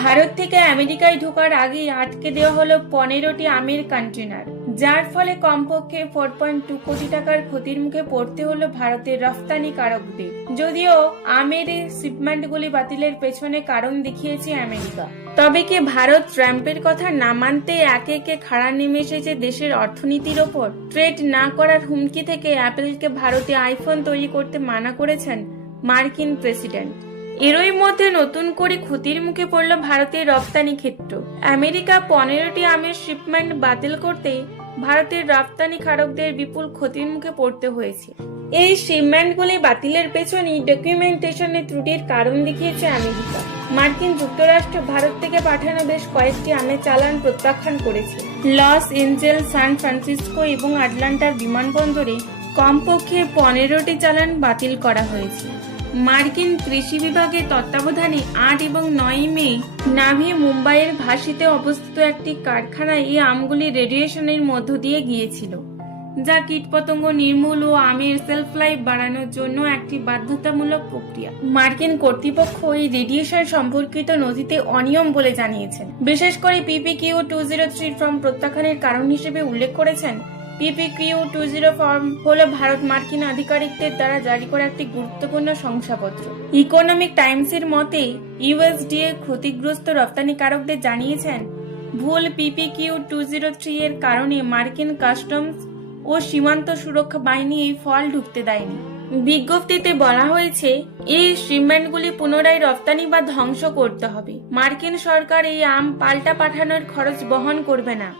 ভারত থেকে আমেরিকায় ঢোকার আগেই আটকে দেওয়া হলো 15টি আমের কন্টেনার, যার ফলে কমপক্ষে 4.2 কোটি টাকার ক্ষতির মুখে পড়তে হলো ভারতের রফতানিকারকদের। যদিও আমের এই শিপমেন্টগুলি বাতিলের পেছনে কারণ দেখিয়েছে আমেরিকা, তবে কি ভারত ট্রাম্পের কথা না মানতে একে একে খাড়া নেমে এসেছে দেশের অর্থনীতির ওপর? ট্রেড না করার হুমকি থেকে অ্যাপেলকে ভারতে আইফোন তৈরি করতে মানা করেছেন মার্কিন প্রেসিডেন্ট। এরই মধ্যে নতুন করে ক্ষতির মুখে পড়ল ভারতের রপ্তানি ক্ষেত্র। আমেরিকা 15টি আমের শিপমেন্ট বাতিল করতেই ভারতের রপ্তানিকারকদের বিপুল ক্ষতির মুখে পড়তে হয়েছে। এই শিপমেন্টগুলি বাতিলের পেছনেই ডকুমেন্টেশনের ত্রুটির কারণ দেখিয়েছে আমেরিকা। মার্কিন যুক্তরাষ্ট্র ভারত থেকে পাঠানো বেশ কয়েকটি আমের চালান প্রত্যাখ্যান করেছে। লস এঞ্জেলস, সান ফ্রান্সিসকো এবং আটলান্টার বিমানবন্দরে কমপক্ষে 15টি চালান বাতিল করা হয়েছে। মার্কিন কৃষি বিভাগের তত্ত্বাবধানে 8 এবং 9 মে নাভি মুম্বাইয়ের ভাসিতে অবস্থিত একটি কারখানায় এই আমগুলি রেডিয়েশনের মধ্য দিয়ে গিয়েছিল, যা কীটপতঙ্গ নির্মূল ও আমের সেলফ লাইফ বাড়ানোর জন্য একটি বাধ্যতামূলক প্রক্রিয়া। মার্কিন কর্তৃপক্ষ এই রেডিয়েশন সম্পর্কিত নথিতে অনিয়ম বলে জানিয়েছেন। বিশেষ করে PPQ-203 ফর্ম প্রত্যাখ্যানের কারণ হিসেবে উল্লেখ করেছেন, PPQ-20 ফর্ম হলো ভারত মার্কিন আধিকারিকদের দ্বারা জারি করা একটি গুরুত্বপূর্ণ শংসাপত্র। ইকোনমিক টাইমসের মতে, USDA ক্ষতিগ্রস্ত রপ্তানিকারকদের জানিয়েছেন, ভুল PPQ-203 এর কারণে মার্কিন কাস্টমস ও সীমান্ত সুরক্ষা বাহিনী এই ফল ঢুকতে দেয়নি। বিজ্ঞপ্তিতে বলা হয়েছে, এই শিপমেন্টগুলি পুনরায় রপ্তানি বা ধ্বংস করতে হবে। মার্কিন সরকার এই আম পাল্টা পাঠানোর খরচ বহন করবে না।